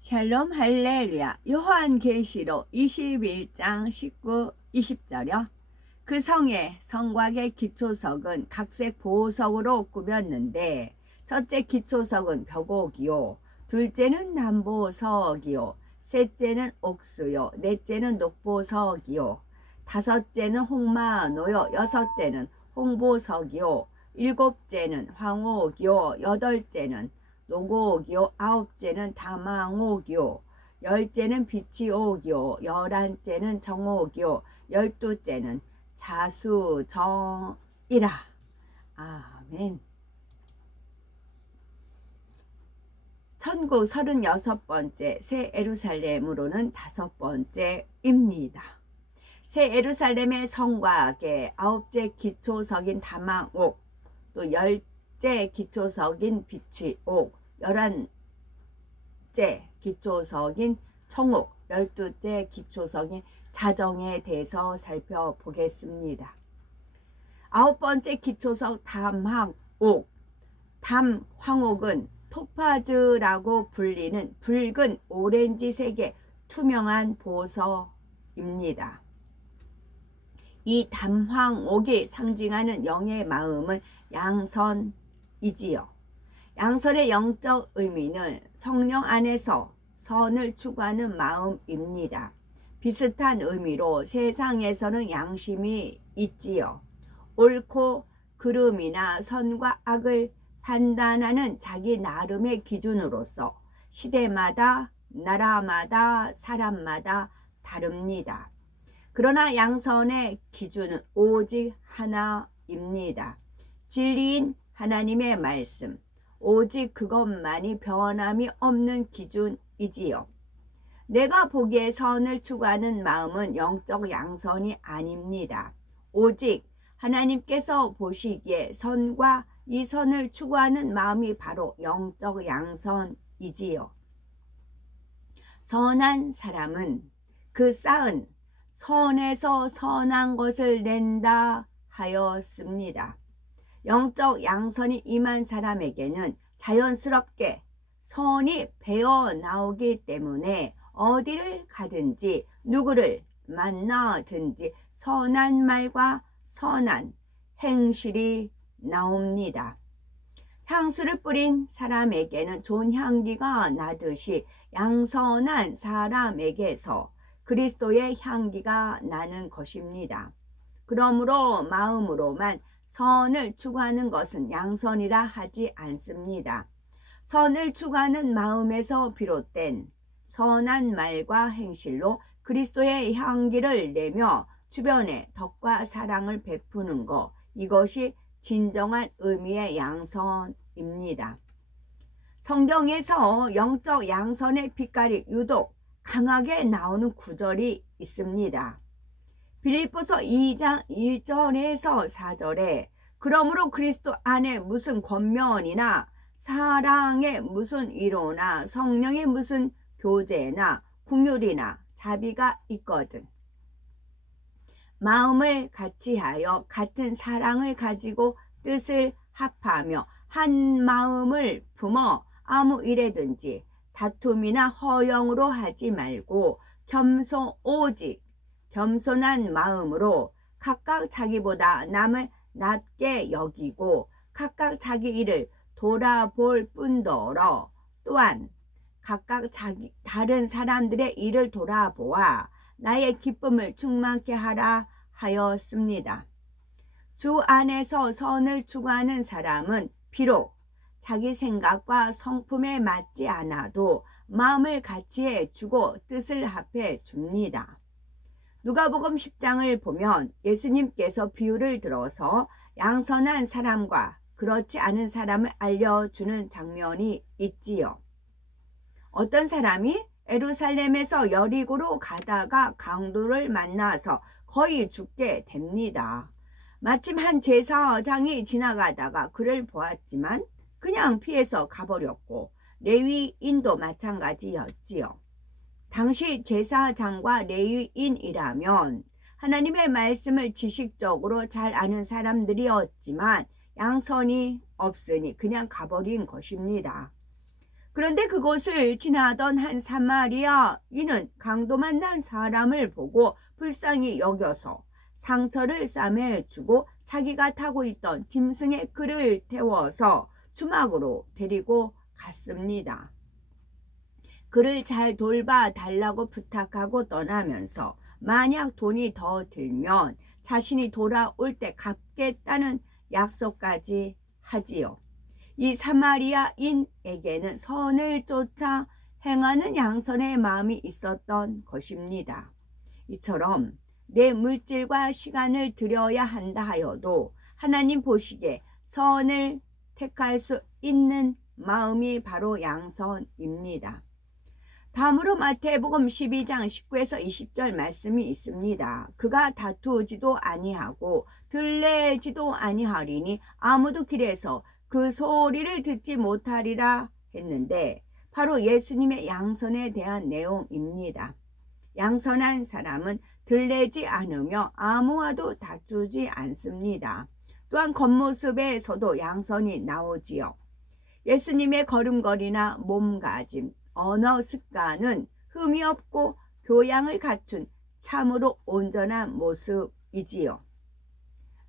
샬롬 할렐루야. 요한계시록 21장 19, 20절이요. 그 성의 성곽의 기초석은 각색 보석으로 꾸몄는데 첫째 기초석은 벽옥이요, 둘째는 남보석이요, 셋째는 옥수요, 넷째는 녹보석이요, 다섯째는 홍마노요, 여섯째는 홍보석이요, 일곱째는 황옥이요, 여덟째는 노곡이요, 아홉째는 다망옥이요, 열째는 비치옥이요, 열한째는 정옥이요, 열두째는 자수정이라. 아멘. 천국 36번째 새 예루살렘으로는 5번째입니다. 새 예루살렘의 성곽의 9째 기초석인 다망옥, 또 10째 기초석인 비치옥, 11째 기초석인 청옥, 12째 기초석인 자정에 대해서 살펴보겠습니다. 9번째 기초석 담황옥, 담황옥은 토파즈라고 불리는 붉은 오렌지색의 투명한 보석입니다. 이 담황옥이 상징하는 영의 마음은 양선이지요. 양선의 영적 의미는 성령 안에서 선을 추구하는 마음입니다. 비슷한 의미로 세상에서는 양심이 있지요. 옳고 그름이나 선과 악을 판단하는 자기 나름의 기준으로서 시대마다, 나라마다, 사람마다 다릅니다. 그러나 양선의 기준은 오직 하나입니다. 진리인 하나님의 말씀, 오직 그것만이 변함이 없는 기준이지요. 내가 보기에 선을 추구하는 마음은 영적 양선이 아닙니다. 오직 하나님께서 보시기에 선과 이 선을 추구하는 마음이 바로 영적 양선이지요. 선한 사람은 그 쌓은 선에서 선한 것을 낸다 하였습니다. 영적 양선이 임한 사람에게는 자연스럽게 선이 배어 나오기 때문에 어디를 가든지 누구를 만나든지 선한 말과 선한 행실이 나옵니다. 향수를 뿌린 사람에게는 좋은 향기가 나듯이 양선한 사람에게서 그리스도의 향기가 나는 것입니다. 그러므로 마음으로만 선을 추구하는 것은 양선이라 하지 않습니다. 선을 추구하는 마음에서 비롯된 선한 말과 행실로 그리스도의 향기를 내며 주변에 덕과 사랑을 베푸는 것, 이것이 진정한 의미의 양선입니다. 성경에서 영적 양선의 빛깔이 유독 강하게 나오는 구절이 있습니다. 빌립보서 2장 1절에서 4절에 그러므로 그리스도 안에 무슨 권면이나 사랑의 무슨 위로나 성령의 무슨 교제나 긍휼이나 자비가 있거든 마음을 같이하여 같은 사랑을 가지고 뜻을 합하며 한 마음을 품어 아무 일에든지 다툼이나 허영으로 하지 말고 오직 겸손한 마음으로 각각 자기보다 남을 낮게 여기고 각각 자기 일을 돌아볼 뿐더러 또한 각각 다른 사람들의 일을 돌아보아 나의 기쁨을 충만케 하라 하였습니다. 주 안에서 선을 추구하는 사람은 비록 자기 생각과 성품에 맞지 않아도 마음을 같이해 주고 뜻을 합해 줍니다. 누가복음 10장을 보면 예수님께서 비유를 들어서 양선한 사람과 그렇지 않은 사람을 알려주는 장면이 있지요. 어떤 사람이 예루살렘에서 여리고로 가다가 강도를 만나서 거의 죽게 됩니다. 마침 한 제사장이 지나가다가 그를 보았지만 그냥 피해서 가버렸고 레위인도 마찬가지였지요. 당시 제사장과 레위인이라면 하나님의 말씀을 지식적으로 잘 아는 사람들이었지만 양선이 없으니 그냥 가버린 것입니다. 그런데 그곳을 지나던 한 사마리아인은 강도 만난 사람을 보고 불쌍히 여겨서 상처를 싸매주고 자기가 타고 있던 짐승의 그를 태워서 주막으로 데리고 갔습니다. 그를 잘 돌봐 달라고 부탁하고 떠나면서 만약 돈이 더 들면 자신이 돌아올 때 갚겠다는 약속까지 하지요. 이 사마리아인에게는 선을 쫓아 행하는 양선의 마음이 있었던 것입니다. 이처럼 내 물질과 시간을 들여야 한다 하여도 하나님 보시기에 선을 택할 수 있는 마음이 바로 양선입니다. 다음으로 마태복음 12장 19에서 20절 말씀이 있습니다. 그가 다투지도 아니하고 들레지도 아니하리니 아무도 길에서 그 소리를 듣지 못하리라 했는데 바로 예수님의 양선에 대한 내용입니다. 양선한 사람은 들레지 않으며 아무와도 다투지 않습니다. 또한 겉모습에서도 양선이 나오지요. 예수님의 걸음걸이나 몸가짐, 언어 습관은 흠이 없고 교양을 갖춘 참으로 온전한 모습이지요.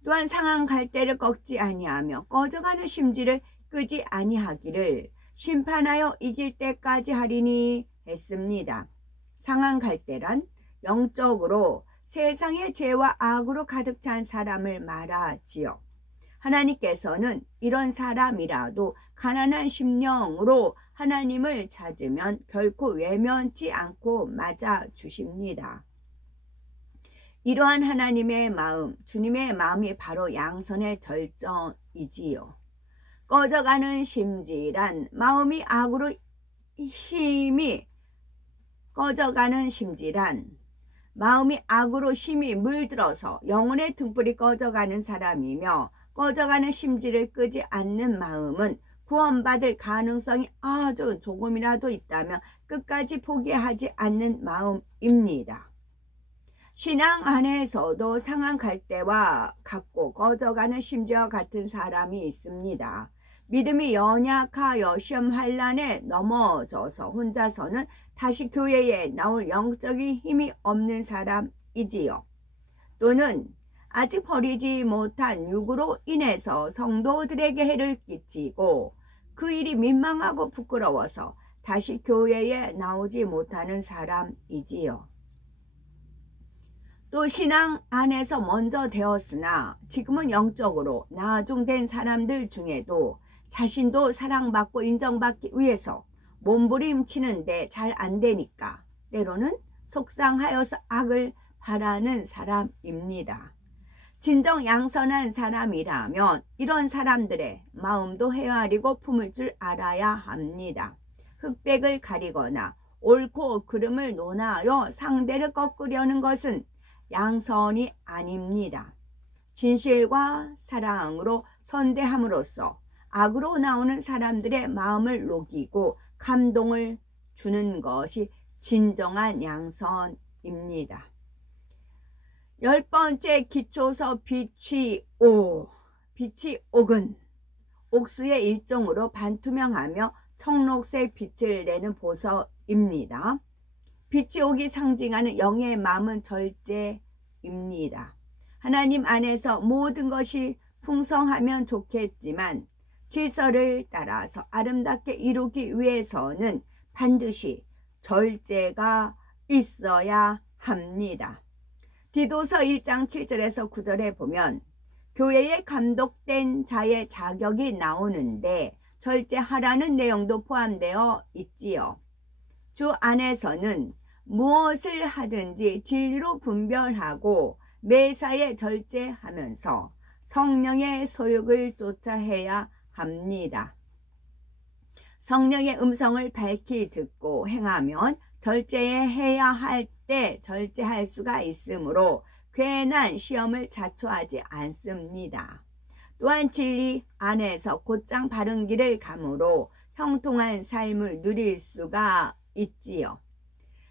또한 상한 갈대를 꺾지 아니하며 꺼져가는 심지를 끄지 아니하기를 심판하여 이길 때까지 하리니 했습니다. 상한 갈대란 영적으로 세상의 죄와 악으로 가득 찬 사람을 말하지요. 하나님께서는 이런 사람이라도 가난한 심령으로 하나님을 찾으면 결코 외면치 않고 맞아주십니다. 이러한 하나님의 마음, 주님의 마음이 바로 양선의 절정이지요. 꺼져가는 심지란 마음이 악으로 심히 물들어서 영혼의 등불이 꺼져가는 사람이며 꺼져가는 심지를 끄지 않는 마음은 구원받을 가능성이 아주 조금이라도 있다면 끝까지 포기하지 않는 마음입니다. 신앙 안에서도 상한 갈대와 같고 꺼져가는 심지와 같은 사람이 있습니다. 믿음이 연약하여 시험 환난에 넘어져서 혼자서는 다시 교회에 나올 영적인 힘이 없는 사람이지요. 또는 아직 버리지 못한 육으로 인해서 성도들에게 해를 끼치고 그 일이 민망하고 부끄러워서 다시 교회에 나오지 못하는 사람이지요. 또 신앙 안에서 먼저 되었으나 지금은 영적으로 나중된 사람들 중에도 자신도 사랑받고 인정받기 위해서 몸부림치는데 잘 안 되니까 때로는 속상하여서 악을 바라는 사람입니다. 진정 양선한 사람이라면 이런 사람들의 마음도 헤아리고 품을 줄 알아야 합니다. 흑백을 가리거나 옳고 그름을 논하여 상대를 꺾으려는 것은 양선이 아닙니다. 진실과 사랑으로 선대함으로써 악으로 나오는 사람들의 마음을 녹이고 감동을 주는 것이 진정한 양선입니다. 10번째 기초서 빛이 옥은 옥수의 일종으로 반투명하며 청록색 빛을 내는 보석입니다. 빛이 옥이 상징하는 영의 마음은 절제입니다. 하나님 안에서 모든 것이 풍성하면 좋겠지만 질서를 따라서 아름답게 이루기 위해서는 반드시 절제가 있어야 합니다. 디도서 1장 7절에서 9절에 보면 교회에 감독된 자의 자격이 나오는데 절제하라는 내용도 포함되어 있지요. 주 안에서는 무엇을 하든지 진리로 분별하고 매사에 절제하면서 성령의 소욕을 쫓아 해야 합니다. 성령의 음성을 밝히 듣고 행하면 절제해야 할 때 절제할 수가 있으므로 괜한 시험을 자초하지 않습니다. 또한 진리 안에서 곧장 바른 길을 감으로 형통한 삶을 누릴 수가 있지요.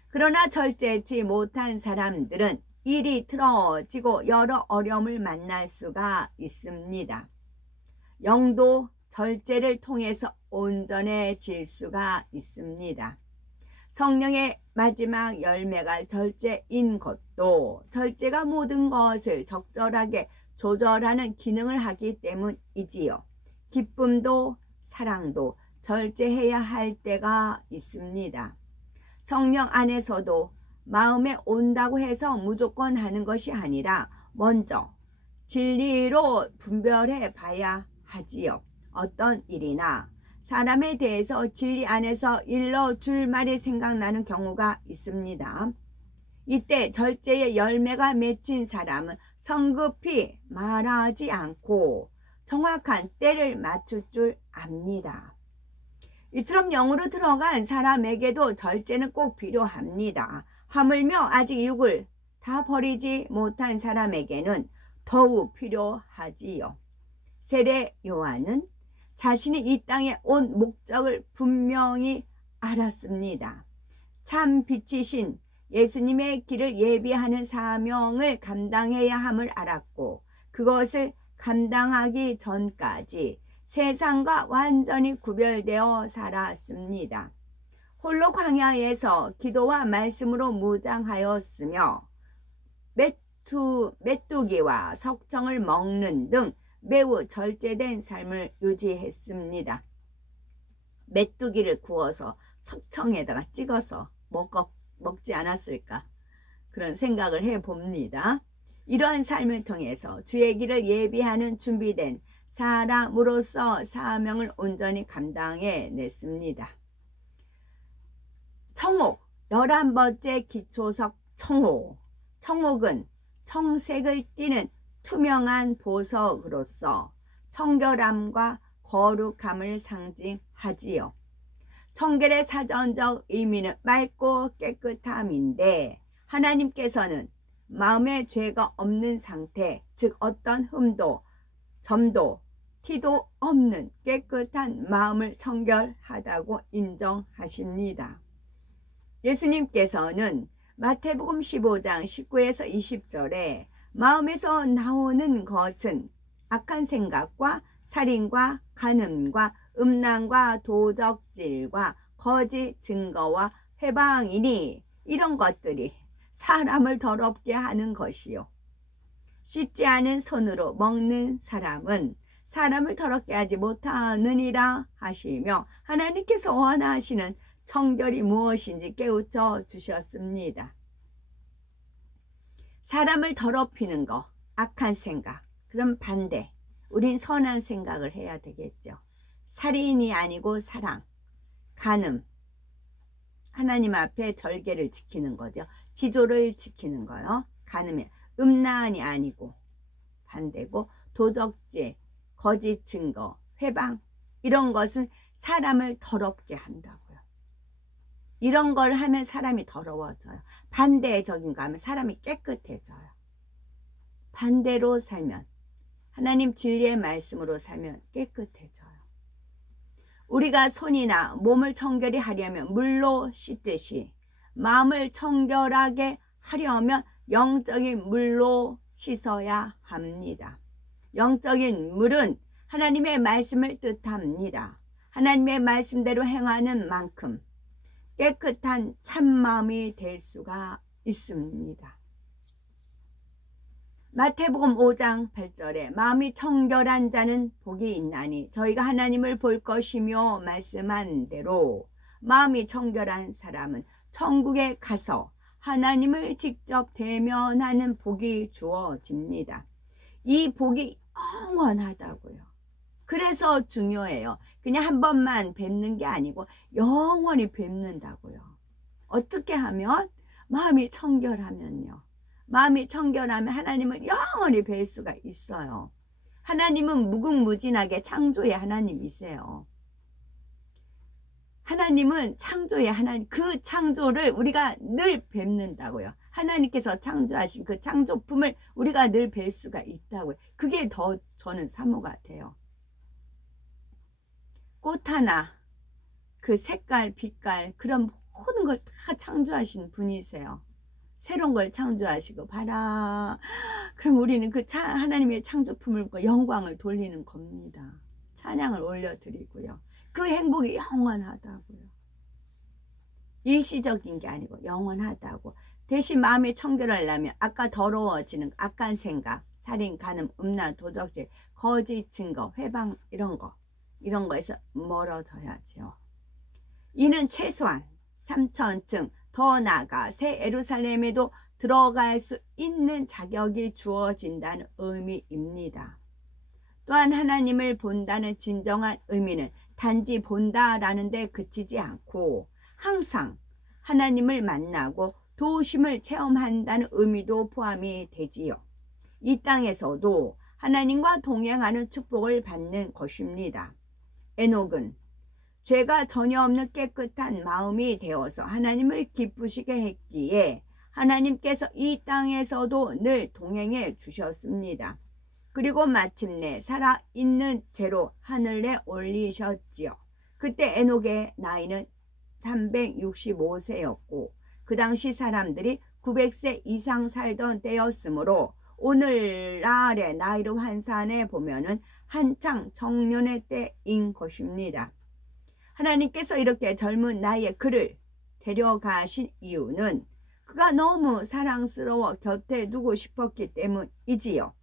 그러나 절제치 못한 사람들은 일이 틀어지고 여러 어려움을 만날 수가 있습니다. 영도 절제를 통해서 온전해질 수가 있습니다. 성령의 마지막 열매가 절제인 것도 절제가 모든 것을 적절하게 조절하는 기능을 하기 때문이지요. 기쁨도 사랑도 절제해야 할 때가 있습니다. 성령 안에서도 마음에 온다고 해서 무조건 하는 것이 아니라 먼저 진리로 분별해 봐야 하지요. 어떤 일이나 사람에 대해서 진리 안에서 일러줄 말이 생각나는 경우가 있습니다. 이때 절제의 열매가 맺힌 사람은 성급히 말하지 않고 정확한 때를 맞출 줄 압니다. 이처럼 영으로 들어간 사람에게도 절제는 꼭 필요합니다. 하물며 아직 육을 다 버리지 못한 사람에게는 더욱 필요하지요. 세례 요한은 자신이 이 땅에 온 목적을 분명히 알았습니다. 참 빛이신 예수님의 길을 예비하는 사명을 감당해야 함을 알았고 그것을 감당하기 전까지 세상과 완전히 구별되어 살았습니다. 홀로 광야에서 기도와 말씀으로 무장하였으며 메뚜기와 석청을 먹는 등 매우 절제된 삶을 유지했습니다. 메뚜기를 구워서 석청에다가 찍어서 먹지 않았을까 그런 생각을 해봅니다. 이러한 삶을 통해서 주의 길을 예비하는 준비된 사람으로서 사명을 온전히 감당해냈습니다. 청옥 11번째 기초석 청옥. 청옥은 청색을 띠는 투명한 보석으로서 청결함과 거룩함을 상징하지요. 청결의 사전적 의미는 맑고 깨끗함인데 하나님께서는 마음에 죄가 없는 상태, 즉 어떤 흠도 점도 티도 없는 깨끗한 마음을 청결하다고 인정하십니다. 예수님께서는 마태복음 15장 19에서 20절에 마음에서 나오는 것은 악한 생각과 살인과 간음과 음란과 도적질과 거짓 증거와 회방이니 이런 것들이 사람을 더럽게 하는 것이요. 씻지 않은 손으로 먹는 사람은 사람을 더럽게 하지 못하느니라 하시며 하나님께서 원하시는 청결이 무엇인지 깨우쳐 주셨습니다. 사람을 더럽히는 거, 악한 생각, 그럼 반대. 우린 선한 생각을 해야 되겠죠. 살인이 아니고 사랑, 간음, 하나님 앞에 절개를 지키는 거죠. 지조를 지키는 거요. 간음이 음란이 아니고 반대고 도적질, 거짓 증거, 회방 이런 것은 사람을 더럽게 한다고요. 이런 걸 하면 사람이 더러워져요. 반대적인 거 하면 사람이 깨끗해져요. 반대로 살면 하나님 진리의 말씀으로 살면 깨끗해져요. 우리가 손이나 몸을 청결히 하려면 물로 씻듯이 마음을 청결하게 하려면 영적인 물로 씻어야 합니다. 영적인 물은 하나님의 말씀을 뜻합니다. 하나님의 말씀대로 행하는 만큼 깨끗한 참마음이 될 수가 있습니다. 마태복음 5장 8절에 마음이 청결한 자는 복이 있나니 저희가 하나님을 볼 것이며 말씀한 대로 마음이 청결한 사람은 천국에 가서 하나님을 직접 대면하는 복이 주어집니다. 이 복이 영원하다고요. 그래서 중요해요. 그냥 한 번만 뵙는 게 아니고 영원히 뵙는다고요. 어떻게 하면? 마음이 청결하면요. 마음이 청결하면 하나님을 영원히 뵐 수가 있어요. 하나님은 무궁무진하게 창조의 하나님이세요. 하나님은 창조의 하나님, 그 창조를 우리가 늘 뵙는다고요. 하나님께서 창조하신 그 창조품을 우리가 늘 뵐 수가 있다고요. 그게 더 저는 사모가 돼요. 꽃 하나, 그 색깔, 빛깔, 그런 모든 걸 다 창조하신 분이세요. 새로운 걸 창조하시고 봐라. 그럼 우리는 그 하나님의 창조품을 영광을 돌리는 겁니다. 찬양을 올려드리고요. 그 행복이 영원하다고요. 일시적인 게 아니고 영원하다고. 대신 마음의 청결을 하려면 아까 더러워지는 악한 생각, 살인, 간음, 음란, 도적질, 거짓 증거, 회방 이런 거에서 멀어져야죠. 이는 최소한 3천층 더 나아가 새 예루살렘에도 들어갈 수 있는 자격이 주어진다는 의미입니다. 또한 하나님을 본다는 진정한 의미는 단지 본다라는 데 그치지 않고 항상 하나님을 만나고 도우심을 체험한다는 의미도 포함이 되지요. 이 땅에서도 하나님과 동행하는 축복을 받는 것입니다. 에녹은 죄가 전혀 없는 깨끗한 마음이 되어서 하나님을 기쁘시게 했기에 하나님께서 이 땅에서도 늘 동행해 주셨습니다. 그리고 마침내 살아있는 채로 하늘에 올리셨지요. 그때 에녹의 나이는 365세였고 그 당시 사람들이 900세 이상 살던 때였으므로 오늘날의 나이로 환산해 보면은 한창 청년의 때인 것입니다. 하나님께서 이렇게 젊은 나이에 그를 데려가신 이유는 그가 너무 사랑스러워 곁에 두고 싶었기 때문이지요.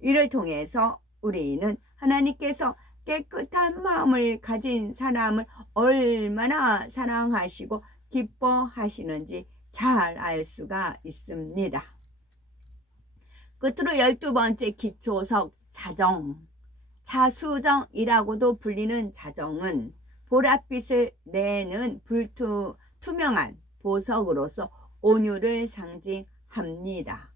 이를 통해서 우리는 하나님께서 깨끗한 마음을 가진 사람을 얼마나 사랑하시고 기뻐하시는지 잘 알 수가 있습니다. 끝으로 12번째 기초석 자정, 자수정이라고도 불리는 자정은 보랏빛을 내는 투명한 보석으로서 온유를 상징합니다.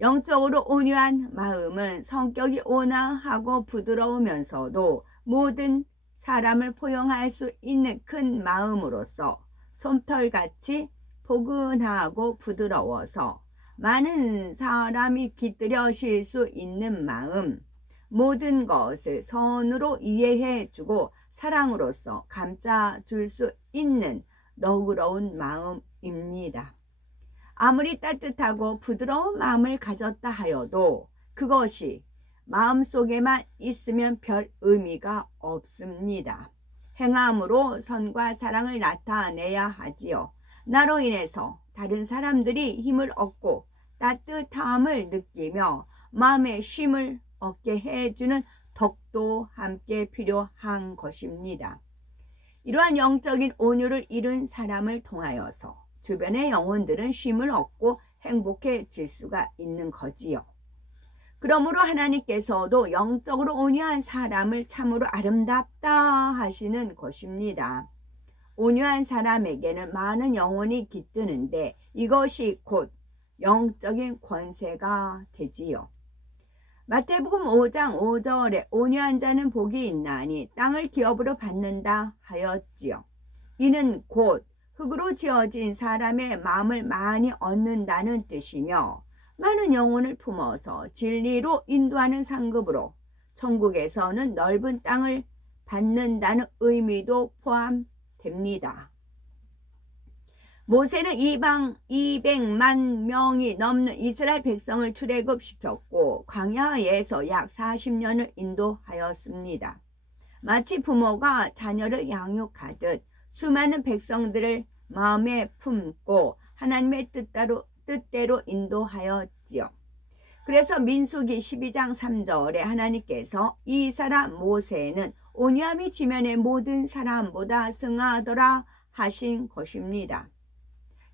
영적으로 온유한 마음은 성격이 온화하고 부드러우면서도 모든 사람을 포용할 수 있는 큰 마음으로서 솜털같이 포근하고 부드러워서 많은 사람이 깃들여 쉴 수 있는 마음, 모든 것을 선으로 이해해주고 사랑으로서 감싸줄 수 있는 너그러운 마음입니다. 아무리 따뜻하고 부드러운 마음을 가졌다 하여도 그것이 마음속에만 있으면 별 의미가 없습니다. 행함으로 선과 사랑을 나타내야 하지요. 나로 인해서 다른 사람들이 힘을 얻고 따뜻함을 느끼며 마음의 쉼을 얻게 해주는 덕도 함께 필요한 것입니다. 이러한 영적인 온유를 잃은 사람을 통하여서 주변의 영혼들은 쉼을 얻고 행복해질 수가 있는 거지요. 그러므로 하나님께서도 영적으로 온유한 사람을 참으로 아름답다 하시는 것입니다. 온유한 사람에게는 많은 영혼이 깃드는데 이것이 곧 영적인 권세가 되지요. 마태복음 5장 5절에 온유한 자는 복이 있나니 땅을 기업으로 받는다 하였지요. 이는 곧 흙으로 지어진 사람의 마음을 많이 얻는다는 뜻이며 많은 영혼을 품어서 진리로 인도하는 상급으로 천국에서는 넓은 땅을 받는다는 의미도 포함됩니다. 모세는 이방 200만 명이 넘는 이스라엘 백성을 출애굽시켰고 광야에서 약 40년을 인도하였습니다. 마치 부모가 자녀를 양육하듯 수많은 백성들을 마음에 품고 하나님의 뜻대로 인도하였지요. 그래서 민수기 12장 3절에 하나님께서 이 사람 모세는 온유함이 지면의 모든 사람보다 승하더라 하신 것입니다.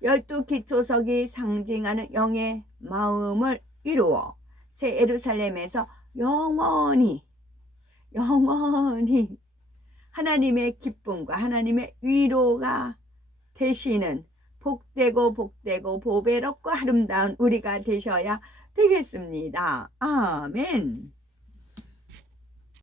12기초석이 상징하는 영의 마음을 이루어 새 예루살렘에서 영원히 하나님의 기쁨과 하나님의 위로가 되시는 복되고 보배롭고 아름다운 우리가 되셔야 되겠습니다. 아멘.